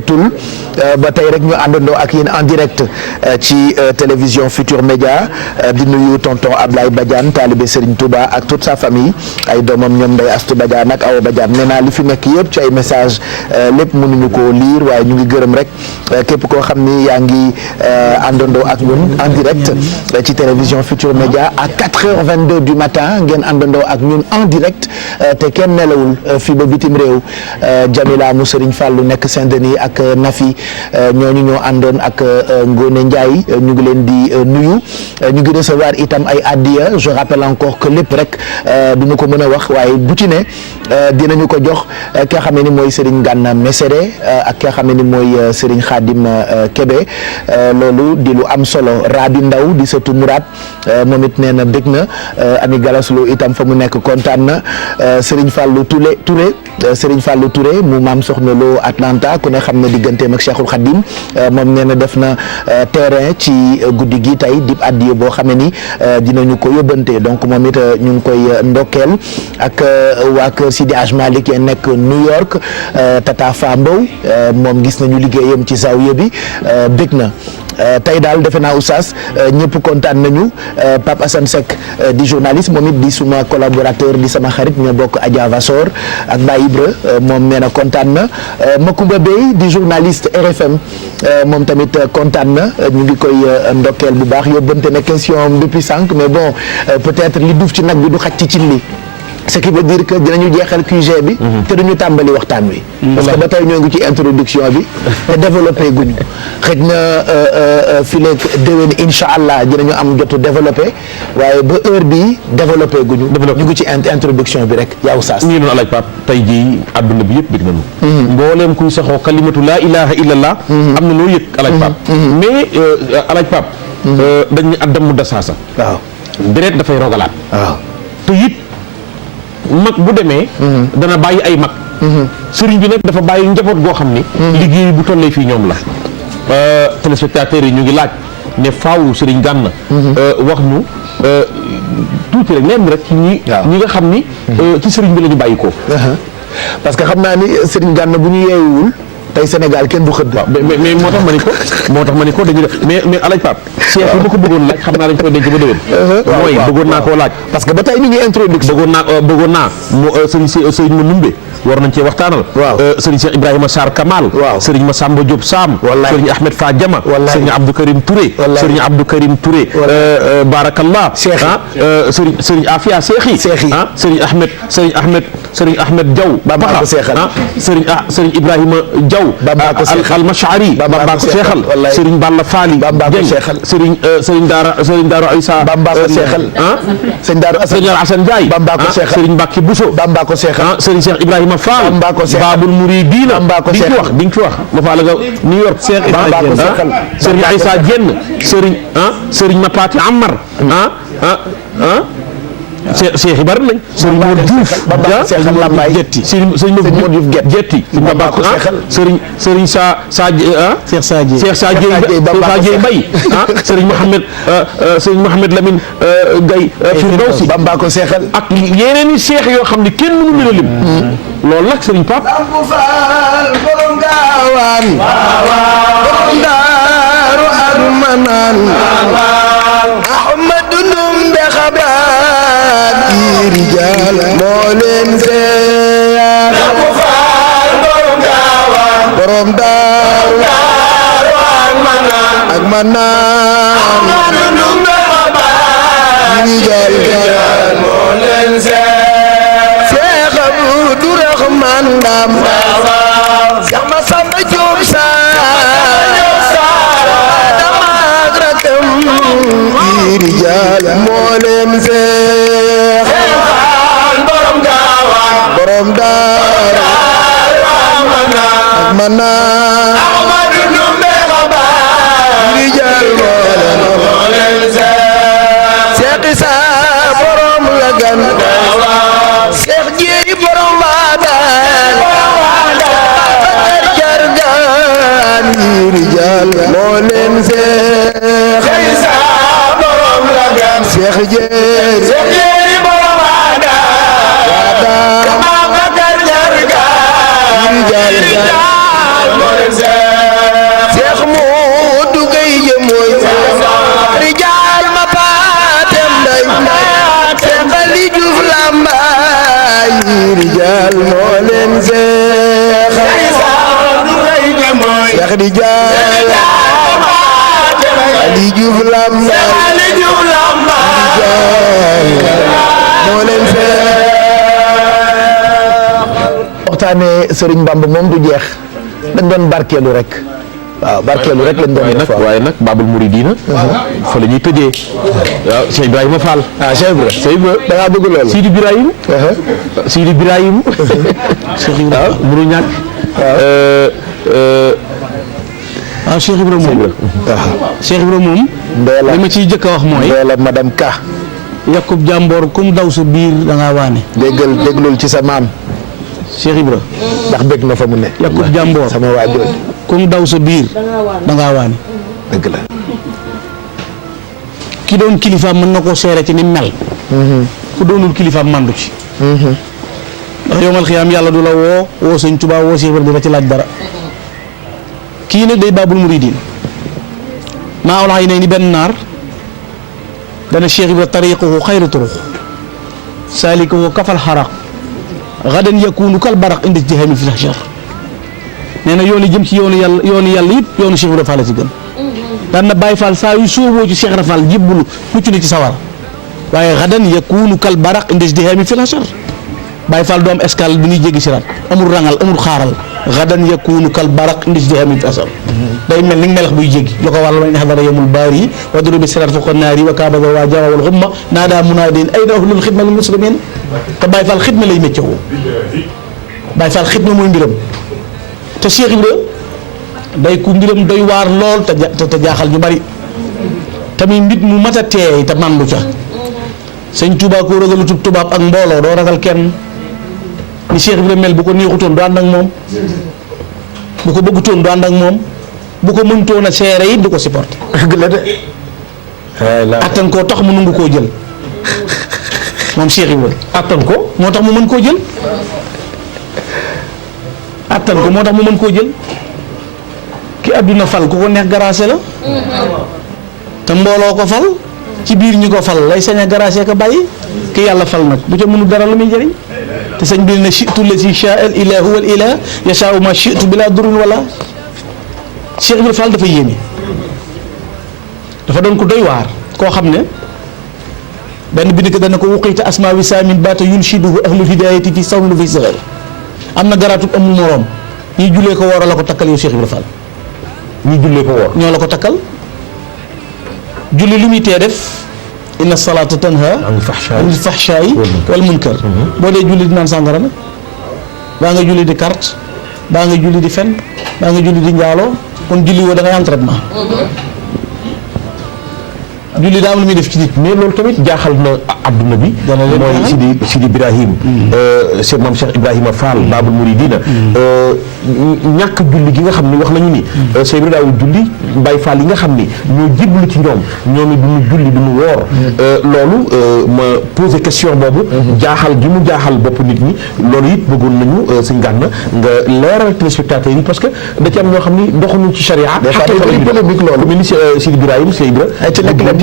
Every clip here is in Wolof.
tul ba tey rek ñu àndandoo ak yéen en direct ci télévision Futur Média di nuyu tonton Ablaye Badiane taalibe Serigne Touba ak toute sa famille ay doomam ñoom Ndeye Astou Badiane ak Awa Badiane nee naa li fi nekk yëpp ci ay message lépp mënuñu koo lire waaye ñu ngi gërëm rek képp koo xam ni yaa ngi àndandoo ak ñun en direct ci télévision Futur Média à 4h22 du matin ngeen àndandoo ak ñun en direct te kenn nelawul fii ba bitim réew Jamila mu Serigne Fallou nekk Saint-Denis ak Nafi ñooñu ñoo àndoon ak Ngone Ndiaye ñu ngi leen di nuyu ñu ngi recevoir itam ay addiya je rappelle encore que lépp rek duñu ko mën a wax waaye bu ci ne dinañu ko jox ki nga xam ne ni mooy Serigne Gana Messere ak ki nga xam ne ni mooy Serigne Khadim Kébé loolu di lu am solo Rabi Ndaw di sëtu Mourad moom it nee na dégg na Ami Galaslo itam fa mu nekk kontaan na Serigne Fallou Touré Serigne Fallou Touré mu maam soxna Lo Atlanta ku ne xam ne digganteem ak Cheikhul Khadim moom nee na def na terrain ci guddi gi tey dib addiye boo xam ne ni dinañu ko yóbbante donc moom it ñu ngi koy ndokkeel ak waa kër Sidi Aj Malick yi nekk New York Tata Fa Mbow moom gis nañu liggéeyam ci zawiya bi bég na tey daal defe naa oustaz ñëpp kontaan nañu Pape Assane Seck di journaliste moom it di suma collaborateur di sama xarit ñoo bokk Adja Vassor ak Baye Ibra moom nee na kontaan na Makumba Bey di journaliste RFM moom tamit kontaan na ñu ngi koy ndokkeel bu baax yóbbante na question depuis sànq mais bon peut-être li duuf ci nag bi du xaj ci cin li ce qui veut dire que dinañu jeexal QG bi te duñu tàmbali waxtaan wi parce que ba tey ñoo ngi ci introduction bi te développé guñu xëj na fi leeg déwén incha allah dinañu am jotu développé waaye ba heure bi développé guñu ñu ngi ci introduction bi rek yow saas nii noonu alaaj Pape tey jii adduna bi yëpp bég nañu mbooleem kuy saxoo kalimatu laa ilaha illallah am na loo yëg alaaj Pape mais alaaj Pape dañ ne addam mu dasaasa waaw deret dafay rogalaat waaw te it mag bu demee dana bàyyi ay mag sëriñ bi nag dafa bàyyi njaboot goo xam ni liggéey bu tollee fii ñoom la téléspectateurs yi ñu ngi laaj ne faaw sëriñ Gana wax ñu tuuti rek leen rek ci ñi nga xam ni ci sëriñ bi la ñu bàyyi ko parce que xam naa ni sëriñ Gana bu ñu yeewuwul tey Sénégal kenn du xëdd. waaw mais moo tax ma ni ko dañuy def mais alaaj Pape Cheikh yi ma ko bëggoon laaj xam naa dañ koy denc ba déwén mooy bëggoon naa koo laaj parce que ba tey ñu ngi introduction bëggoon naa mu sëriñ ma numbe war nañ cee waxtaanal sëriñ Cheikh Ibrahima Sarr Kamal sëriñ Massamba Diop Sam sëriñ Ahmed Fa Jama sëriñ Abdou Karim Touré barakallah sëriñ Afia Cheikh yi sëriñ Ahmed Diaw Paxa sëriñ Ibrahima Diaw al-Mash'ari Bamba ko seexal Serigne Balla Fali Serigne Daara Issa Bamba ko seexal Serigne Assane Ndiaye Bamba ko seexal Serigne Mbacke Bousso Bamba ko seexal Serigne Cheikh Ibrahima Fall Bamba ko seexal Babul Mouridina Bamba ko seexal di nga ci wax ma fa la nga New York Cheikh Bamba ko seexal Serigne Aïssa Diène Serigne Mapati Ammar Cheikh yi bari nañ Serigne Modou Diouf Seexal Lambaye Jetti Serigne Modou Diouf Jetti Bamba ko seexal Serigne Cheikh Sadie Mbaye Serigne Mohamed Lamine Gaye Firdawsi Bamba ko seexal ak yeneen i cheikh yoo xam ne kenn mënu leen a lim loolu nag Serigne Pape borom gaawaan borom daaru armanaan Ahmadu Ndumbe xabaar rijal moo leen seeyaar borom daaru ak manaan rijal moo leen seeyaar Seex Abdu Rahmaan Ndam Seex Masamba Jóob damaag rakam rijal moo leen seex borom daara ak manaan rijal moo leen seex Seex Isa borom Lagan Seex Jéeri borom Waadaan Bakar Jargaan rijal moo leen seex Seex Jéeri borom Waadaan Bakar Jargaan rijal moo leen seex Cheikh di jaay Ali Diouf Lambaye moo leen fee waxtaane Serigne Bamba moom du jeex dañ doon barkeelu rek waaw barkeelu rek lañ doon def waaye nag Babul Mouridina fa la ñuy tëjee waaw Cheikh Ibrahima Fall Cheikh Ibrahima da ngaa bëgg loolu Sidi Ibrahim Sidi Ibrahim Cheikh Ibrahima mënu ñàkk Cheikh Ibrahima moom Cheikh Ibrahima moom li ma ciy jëkk a wax mooy Ndeela madame Ka Yakub jàmboor kum daw sa biir da ngaa waane déglul ci sa maam Cheikh Ibra ndax bëgg na fa mu ne Yakub jàmboor sama waa jooju kum daw sa biir da ngaa waane dëgg la ki doon kilifaam mën na koo seere ci ni mel ku doonul kilifaam mandu ci ndax yowmal xiyaam yàlla du la woo sëñ Tuubaa woo Cheikh Ibra dina ci laaj dara kii nag day Baabul Muridiin maa wala yi ne ni benn naar dana Cheikh Ibra tariquhu xayru turuq saalikuhu kafal xaraq gadan yakunu kal baraq indi jahami fi lahjar nee na yoonu jëm ci yoonu yàlla yëpp yoonu Cheikh Ibra Fall ci gën daan na Baay Fall saa yu sóoboo ci Cheikh Ibra Fall jébbulu mucc na ci sawara waaye gadan yakunu kal baraq indi jahami fi lahjar Baay Fall doom escale bi ñuy jéggi siraat amul rangal amul xaaral gadan yakunu kal baraq indi jahami fi lahjar day mel ni melax buy jéggi lu ko waral ma ne xadara yamul baari wa durubi siraat fawqa naari wa kaaba waa jawa wal xumma naadaa munaadin ayna ahlul xidma lil muslimin te Baay Fall xidma lay méccoo Baay Fall xidma mooy mbiram te Cheikh Ibra day ku mbiram doy waar lool te jaaxal ñu bari tamit mbit mu mat a teey te mandu ca sëñ Tuubaa ko ragalutub tubaab ak mbooloo doo ragal kenn ni Cheikh Ibra mel bu ko neexutoon du ànd ak moom bu ko bëggutoon du ànd ak moom bu ko mëntoon a seere it du ko supporté attan koo tax mu nangu koo jël moom Cheikh Ibra attan ko moo tax mu mën koo jël attan ko moo tax mu mën koo jël ki àdduna fal ku ko neex garaase la te mbooloo ko fal ci biir ñi ko fal lay sañ a garaase ko bàyyi ki yàlla fal nag bu ca mënu dara lu muy jëriñ te sëñ bi ne chitu la si shaa al ilahu wal ilah yashaau ma chitu bila durin wala Cheikh Ibra Fall dafa yéeme dafa doon ko doy waar koo xam ne benn bind ko dana ko wuqiita asmaa wi saamin baata yunshiduhu ahlul hidayati fi sawmin fi saxar am na garaatub amul moroom ñi jullee ko woor la ko takkal yow Cheikh Ibra Fall ñi jullee ko woor ñoo la ko takkal julli lu muy tee def inna salaata tanha anil fahshaa'i wal munkar boo dee julli di naan sàngara nag baa nga julli di carte baa nga julli di fen baa nga julli di njaaloo kon julli woo da ngay entraînement julli daa am lu muy def ci nit mais loolu tamit jaaxal na adduna bi mooy Sidi Ibrahim Cheikh Maam Cheikh Ibrahima Fall Babul Mouridina ñàkk julli gi nga xam ni wax nañu ni Cheikh Ibrahima daawul julli Baay Fall yi nga xam ni ñoo jébbalu ci ñoom ñoom it duñu julli duñu woor loolu ma posé question boobu jaaxal gi mu jaaxal bopp nit ñi loolu it bëggoon nañu Sëñ Gana nga leeral téléspectateurs yi parce que da ci am ñoo xam ni doxuñu ci charia loolu mel ni Sidi Ibrahima Cheikh Ibrahima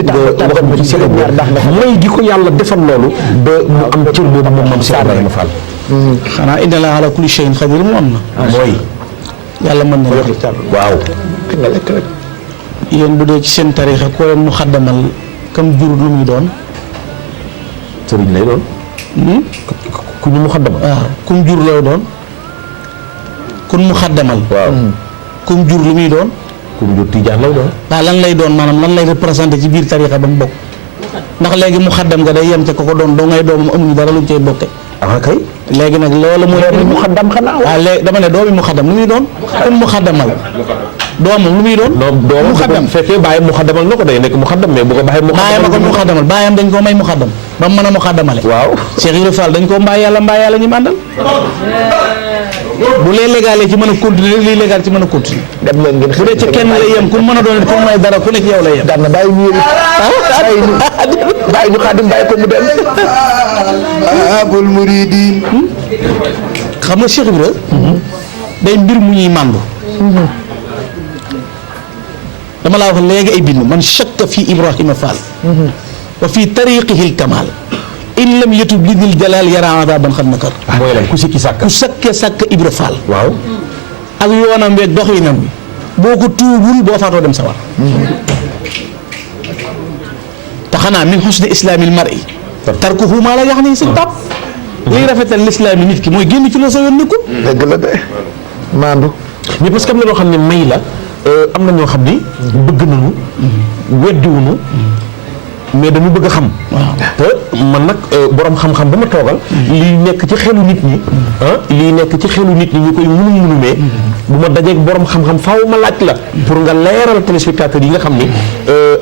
mooy gi ko yàlla defal loolu ba mu am cër boobu moom Maam Cheikh Ibrahima Fall xanaa inna Allaaha ala kulli shay'in qadiir mu am na mooy yàlla mën na waaw yéen bu dee ci seen tariixa koo leen mu xaddamal kam jur lu muy doon sëriñ lay doon ku ñu mu xaddamal waaw kum jur lay doon kun mu xaddamal waaw kum jur lu muy doon kum jur tijaan lay doon waaw lan lay doon maanaam lan lay représenté ci biir tariixa ba mu bokk ndax léegi mu xaddam nga day yem ca ko ko doon doo ngay doomam amuñu dara lu ñu cay bokke kay léegi nag loolu mooy mu xaddam xanaa waaw léegi dama ne doomi mu xaddam lu muy doon kun mu xaddamal doomam lu muy doon mu xaddam fekkee bàyyam mu xaddamal na ko day nekk mu xaddam mais bu ko bàyyam mu xaddamal bàyyam dañ koo may mu xaddam ba mu mën a mu xaddamale waaw Cheikh Ibra Fall dañ koo mbaa yàlla ñu màndal bu lee légalee ci mën a continuer lii légal ci mën a continuer dem leen ngeen bu dee ci kenn lay yem ku mën a doon ku may dara ku ne ci yow lay yem daan na bàyyi ñu bàyyi ñu xaadim bàyyi ko mu dem Babul Mouridin xam nga Cheikh Ibra day mbir mu ñuy màndu dama laa wax léegi ay bind man shakka fi Ibrahima Fall wa fi tariqihi al-kamal in lam yatub li dil jalal yara adaban xad nakar mooy lan ku sikki sàkk ku sakke sàkk Ibra Fall waaw ak yoonam weeg doxinam bi boo ko tuubul boo faatoo dem sawar te xanaa min husni islaamil mar'i tarkuhu maa laa ya'ni sëñ Pape liy rafetal lislaam yi nit ki mooy génn ci la sa yoon nekkul. dëgg la de maandu. mais parce que am na loo xam ne may la am na ñoo xam ni bëgg nañu weddiwuñu mais dañu bëgg a xam. te man nag borom xam-xam ba ma toogal. lii nekk ci xelu nit ñi. lii nekk ci xelu nit ñi ñu koy munumee. bu ma dajeeg borom xam-xam faaw ma laaj la. pour nga leeral téléspectateurs yi nga xam ni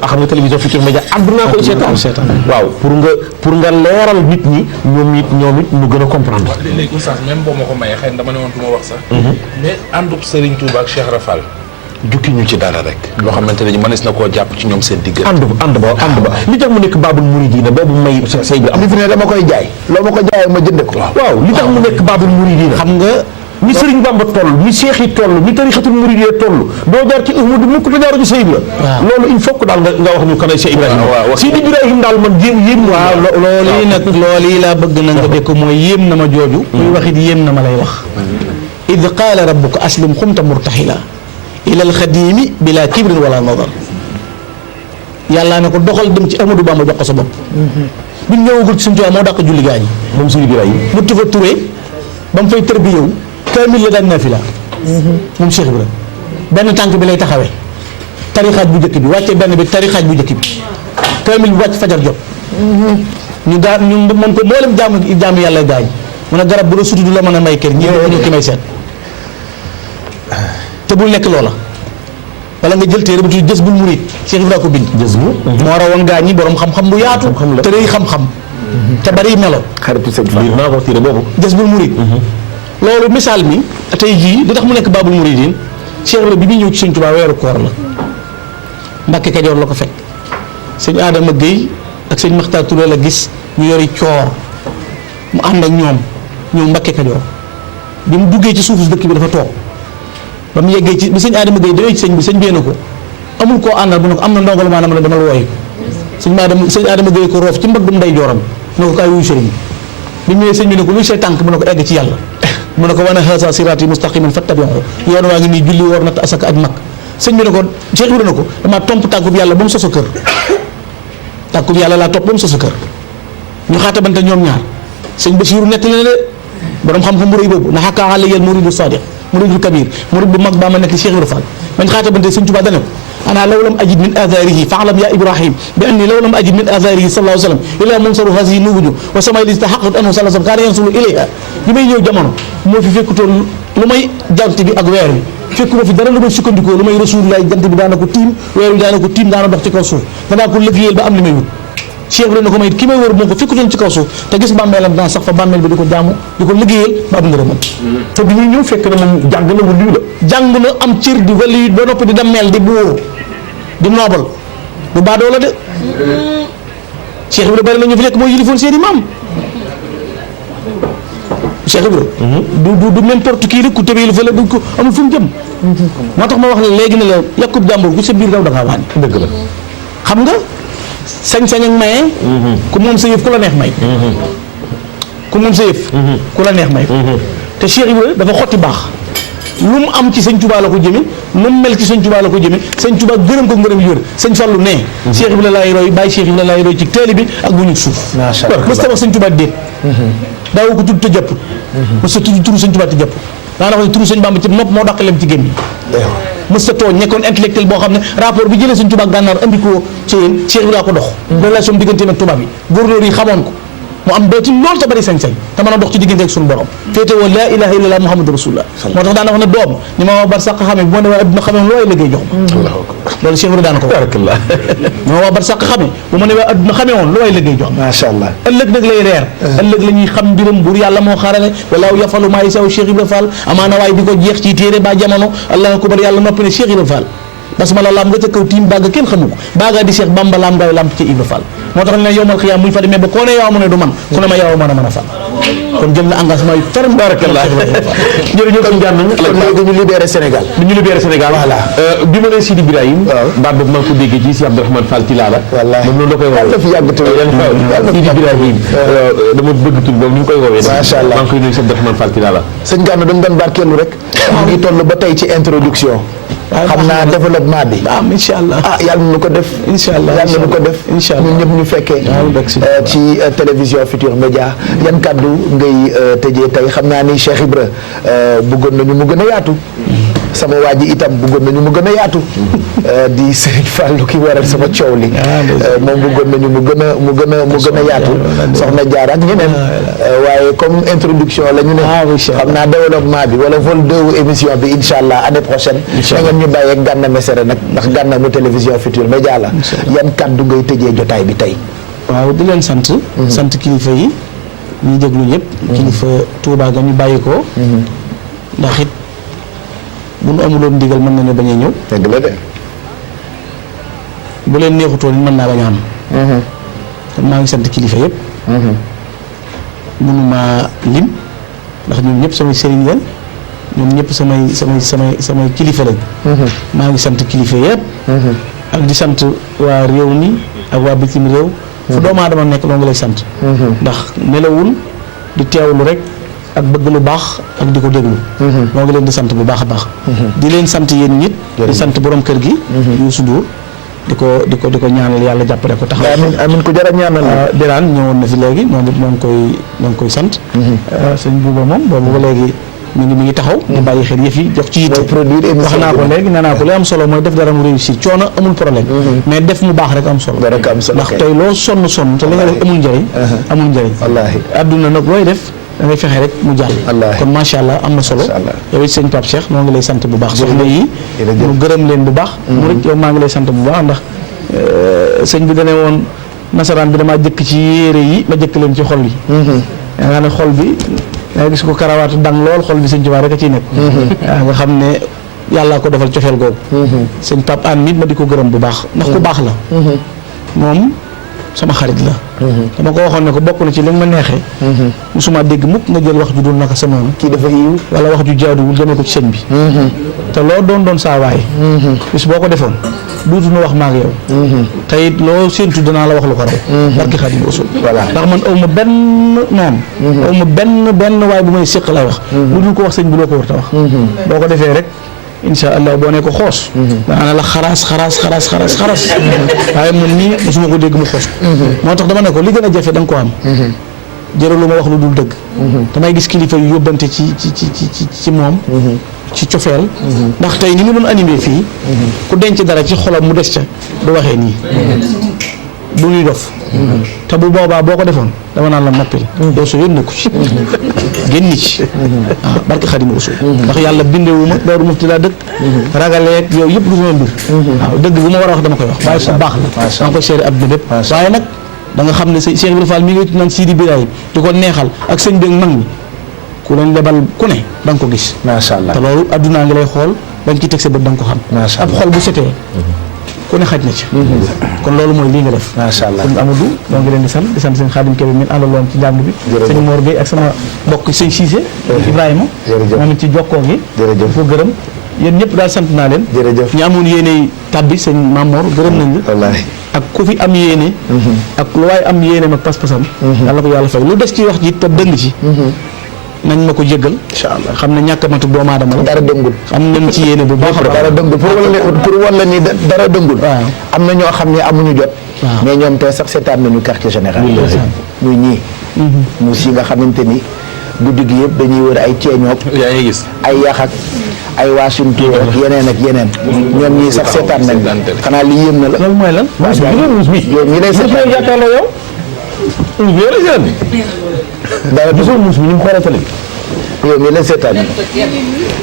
xam nga télévision Futurs Médias àdduna koy seetaan. waaw pour nga leeral nit ñi ñoom it ñu gën a comprendre. léegi oustaz même boo ma ko mayee xëy na dama ne woon du ma wax sax. mais àndub Serigne Touba ak Cheikh Rafal. jukki ñu ci dara rek. loo xamante ne mënees na koo jàpp ci ñoom seen diggante. ànd ba li tax mu nekk baabul muridiina boobu may say bi am. li fi ne dama koy jaay loo ma ko jaayee ma jënd ko. waaw li tax mu nekk baabul muridiina. xam nga ni Serigne Bamba toll ni Cheikh yi toll ni tarixatul muridiyya toll doo jaar ci Ahmadu mukk te jaaroo ci Seyib la. loolu il faut que daal nga wax ñu kan ay Cheikh Ibrahima. waaw Seydi Ibrahima daal man yéem waaw loolu yi laa bëgg na nga dégg mooy yéem na ma jooju. muy wax it yéem na ma lay wax. id qaala rabbuka aslim xumta murtaxila ila alxadimi bila kibrin wala nadar yàlla ne ko doxal dem ci Amadou Bamba jox ko sa bopp. bi ñu ñëwagul ci suñu tubaab moo dàq julli gaa ñi. moom Seydi Ibrahima mu tufa turee ba mu fay tër bi yow kaamil la daan nafila moom Cheikh Ibrahima benn tànk bi lay taxawee tarixaaj bu njëkk bi wàccee benn bi tarixaaj bu njëkk bi kaamil bi wàcc fajar jot ñu mën ko mboolem jaamu yàlla gaañ mu ne garab bu la sutu du la mën a may kër ñi ñu ki may seet te bul nekk loola wala nga jël téere bu tudd Jazbul Murid Cheikh Ibrahima ko bind moo rawoon gaañ ñi borom xam-xam bu yaatu te rëy xam-xam te bari melo xaritu sëñ Fall naa ko téere boobu Jazbul Murid loolu misaal mi tey jii li tax mu nekk Baabul Muridiin Cheikh Ibrahima bi muy ñëw ci Sëñ Tuubaa weeru koor la Mbàkke Kajoor la ko fekk sëñ Adama Guèye ak sëñ Maxtaar Touré la gis ñu yori coor mu ànd ak ñoom ñëw Mbàkke Kajoor bi mu duggee ci suufu dëkk bi dafa toog ba mu yeggee ci bi sëñ Adama Guèye dawee ci sëñ bi sëñ bee na ko amul koo àndal bu ne ko am na ndongal maanaam la demal wooyi sëñ Adama Guèye ko roof ci mbaggum ndey jooram ne ko kaay wuyu sëriñ bi mu ñëwee sëñ bi ne ko luy say tànk mu ne ko egg ci yàlla mu ne ko wana haza siraati mustaqiman fattabi'uhu yoon waa ngi nii julli woor natt asaka aj mag sëñ bi ne ko Cheikh Ibrahima ne ko damaa tomp tànkub yàlla ba mu sosu kër tànkub yàlla laa topp ba mu sosu kër ñu xaatabante ñoom ñaar sëñ Basiiru nettali na de borom xam-xam bu rëy boobu na xakka alayya muridu sadiq muridul kabir murid bu mag baa ma nekk Cheikh Ibrahima Fall bañ xaatabante sëñ Tuubaa dane ko ana law lam ajid min atharihi fa'lam ya Ibrahim bi anni law lam ajid min atharihi sallallahu alayhi wa sallam illa munsaru hazihi nubuju wa samay li tahaqqaqat anhu sallallahu alayhi wa sallam kaana yansulu ilayha li may ñëw jamono moo fi fekkutoon lu may jant bi ak weer wi fekkuma fi dara lu may sukkandikoo lu may rasulullah jant bi daana ko tiim weer wi daana ko tiim daana dox ci kaw suuf danaa ko liggéeyal ba am li may wut Cheikh Ibrahima ko may ki may wër moo ko fekkutoon ci kaw suuf te gis bàmmeelam dana sax fa bàmmeel bi di ko jaamu di ko liggéeyal ba am ngërëmam te bi ñuy ñëw fekk na moom jàng na waliyu la jàng na am cër di waliyu ba noppi di dammeel di buur di noobal du baadoo la de Cheikh Ibrahima bari na ñu fi nekk mooy yilifoon seeni maam Cheikh Ibrahima du n'importe qui rek ku tëbee lu fa la duñ ko amul fu mu jëm moo tax ma wax la léegi ne la yàkkub jàmbur ku sa biir daw da ngaa wàññi dëgg la xam nga sañ-sañ ak maye ku moom sa yëf ku la neex may ku moom sa yëf ku la neex may te Cheikh Ibrahima dafa xotti baax lu mu am ci sëñ Tuubaa la ko jëme lu mu mel ci sëñ Tuubaa la ko jëme sëñ Tuubaa gërëm ko ngërëm yu wér sëñ Fallu ne Cheikh Ibrahima laay roy bàyyi Cheikh Ibrahima laay roy ci teeli bi ak bu ñu suuf mës ta wax sëñ Tuubaa déet daaw ko tudd te jàpp mës ta tudd turu sëñ Tuubaa te jàpp daana wax ne turu sëñ Bamba ci nopp moo dàq lem ci gémmi mës ta tooñ nekkoon intellectuel boo xam ne rapport bi jëlee sëñ Tuubaa gànnaar andi ko ci yéen Cheikh Ibrahima ko dox relation digganteem ak tubaab yi gouverneur yi xamoon ko mu am dooti loolu te bari sañ-sañ te mën a dox ci diggante ak suñu borom féete woo laa ilaha illallah muhammadu rasulullah moo tax daana wax ne doom ni ma waa bar sàq xamee bu ma ne waa adduna xamee lu waay liggéey jox ma loolu Cheikh Ibrahima daana ko barakallah ni ma waa bar sàq xamee bu ma ne waa adduna xamee woon lu waay liggéey jox ma macha allah ëllëg nag lay reer ëllëg la ñuy xam mbiram buur yàlla moo xarale walaaw yafalu maa yasaw Cheikh Ibrahima Fall amaana waay di ko jeex ci téere ba jamono allah ko bari yàlla noppi ne Cheikh Ibrahima Fall basmala laam nga ca kaw tiim bàgg kenn xamu ko baaga di Cheikh Bamba laam ngay lamp ci Ibra Fall moo tax ne yowmal xiyaam muñ fa demee ba koo ne yow mu ne du man ku ne ma yow mën a fal kon jël na engagement yu ferme barakallah jërëjëf kon jàmm léegi ñu libéré Sénégal ñu libéré Sénégal voilà bi ma nee Sidi Ibrahima baat boobu maa ngi ko déggee ci si Abdourahmane Fall Tilala moom noonu la koy woowee fi yàgg Sidi Ibrahima dama bëgg tur boobu ni mu koy woowee macha allah maa ngi koy nuyu si Abdourahmane Fall Tilala sëñ Gana dañ doon barkeelu rek ñu ngi toll ba tey ci introduction xam naa développement bi. incha allah yàlla na ko def. incha allah yàlla na ko def. incha allah ñun ñëpp ñu fekkee. ci télévision Futurs Médias yan kàddu ngay tëjee tey xam naa ni Cheikh Ibra bëggoon nañu mu gën a yaatu. sama waa ji itam bëggoon nañu mu gën a yaatu. di Serigne Fallou ki waral sama coow li. moom bëggoon nañu mu gën a yaatu. soxna Diarra ak ñeneen. waaye comme introduction la ñu ne. xam naa développement bi wala vol 2 émission bi incha allah année prochaine. da ngeen ñu bàyyi ak Gana Messere nag ndax Gana mu télévision Futurs Médias la. yan kàddu ngay tëjee jotaay bi tey. waaw di leen sant. sant kilifa yi ñuy déglu ñëpp. kilifa Touba ga ñu bàyyi ko. ndax it bu nu amuloon ndigal mën nañu bañ a ñëw. dëgg la de. bu leen neexutoon mën naa bañ a am. kon maa ngi sant kilifa yëpp. mënuma lim ndax ñoom ñëpp samay sëriñ lañ ñoom ñëpp samay kilifa lañ. maa ngi sant kilifa yëpp. ak di sant waa réew mi ak waa bitim réew. fu doomu aadama nekk loo ngi lay sant. ndax nelawul di teewlu rek ak bëgg lu baax ak di ko déglu. moo ngi leen di sant bu baax a baax. di leen sant yéen nit. di sant borom kër gi. Youssou Ndour di ko ñaanal yàlla jàppale ko taxaw. amiin ku jar a ñaanal. Birane ñëwoon na fi léegi moom it ñoo ngi koy sant. sëñ Bouba moom boobu ba léegi mi ngi taxaw. di bàyyi xel yëf yi jox ci yitte. wax naa ko léegi nee naa ko li am solo mooy def dara mu réussir coono amul problème. mais def mu baax rek am solo. ndax tey loo sonn te li nga def amul njëriñ. amul njëriñ. wallaahi adduna nag looy def. da ngay fexe rek mu jàll. kon macha allah am na solo. yow it sëñ Pape Cheikh moo ngi lay sant bu baax. soxna yi mu gërëm leen bu baax. mu rek yow maa ngi lay sant bu baax ndax sëñ bi dane woon nasaraan bi damaa jëkk ci yére yi ma jëkk leen ci xol yi. yaa nga ne xol bi da ngay gis ko karawaatu dang lool xol bi sëñ Tuubaa rek a ciy nekk. waaw nga xam ne yàllaa ko defal cofeel googu. sëñ Pape An nit ma di ko gërëm bu baax ndax ku baax la. moom sama xarit la. dama ko waxoon ne ko bokk na ci li nga ma neexee. musuma dégg mukk nga jël wax ju dul naka sa noonu. kii dafa yiw wala wax ju jaaduwul jëmee ko ci sëñ bi. te loo doon saa waay. bis boo ko defoon duutu nu wax maag yow. te it loo séentu danaa la wax lu ko raw. barki Xaadimu Rasuul. voilà ndax man aw ma benn noonu. aw ma benn waay bu may séq lay wax. lu dul ko wax sëñ bi loo ko war a wax. boo ko defee rek. incha allah boo ne ko xoos. daanaka la xaraas. waaye man nii mosuma ko dégg mu xoos ko. moo tax dama ne ko li gën a jafe da nga ko am. jërëlu ma wax lu dul dëgg. damay gis kilifa yu yóbbante ci moom. ci cofeel. ndax tey ni mu doon animé fii. ku denc dara ci xolam mu des ca du waxee nii. bu ñuy dof. te bu boobaa boo ko defoon dama naan la noppil. yow soo yónnee ko ci. génn ci. waaw barke Xaadimu Rasuul. ndax yàlla bindewu ma Daaru Muxti laa dëkk. ragaleeg yow yëpp du sama mbir. waaw dëgg bu ma war a wax dama koy wax. waaye su baax la. maa ngi koy seede adduna bépp. waaye nag da nga xam ne Cheikh Ibrahima Fall mi ngi naan Sidi Biraye di ko neexal ak sëñ bi mag ñi ku leen lebal ku ne da nga ko gis. macha allah te loolu addunaa ngi lay xool dañ ci teg sa bët da nga ko xam. macha allah ab xol bu setee. ku ne xaj na ci. kon loolu mooy lii nga def. macha allah kon Amadou ñoo ngi leen di sant sëñ Xaadim Kebe mi àndaloon ci njàng bi. jërëjëf sëñ Mor Gueye ak sama mbokk sëñ Cissé. Ibrahima. jërëjëf moom it ci jokkoo gi. jërëjëf foo gërëm yéen ñëpp daal sant naa leen. jërëjëf ñi amoon yéene tàbbi sëñ Mamor gërëm nañ la. wallaahi ak ku fi am yéene. ak lu waay am yéene mag pas-pasam. yàlla ko yàlla fay lu des ci wax ji te dëng ci. nañ ma ko jéggal. incha allah xam ne ñàkk a matu doomu aadama la. dara dëngul am nañ ci yéene bu baax a baax. dara dëngul pour wala ni dara dëngul. waaw am na ñoo xam ne amuñu jot. waaw mais ñoom tey sax seetaan nañu quartier général. muy ñii. mu si nga xamante ni guddi gi yëpp dañuy wër ay ceeñoog. yaa ngi gis ay yax ak ay Washington ak yeneen ak yeneen. ñoom ñii sax seetaan nañu. xanaa li yéem na la. loolu mooy lan. waaw yow ñi lay seetaan jàkkaarloo yow. dara gisoo muus mi ni mu xoolee télé bi. yow mii la seetaan yi.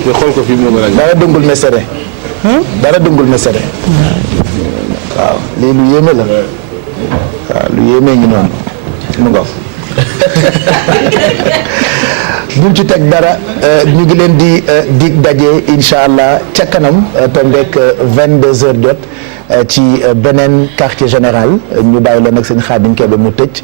nga xool ko fii mu mën a. dara dëngul Messere. dara dëngul Messere. waaw lii lu yéeme la. waaw lu yéeme ngi noonu mu ngoog. buñ ci teg dara ñu ngi leen di dig daje incha allah ca kanam tombeek 22h jot ci beneen quartier général ñu bàyyi la nag sëñ Xaadim Kebe mu tëj.